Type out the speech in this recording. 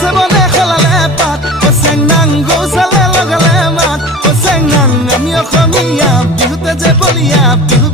গছে বনে খলালে পাত ও চেংনাং গৌচালে লগালে মাত ও চেংনাং আমি অসমীয়া বিহুতে যে বলিয়া বিহু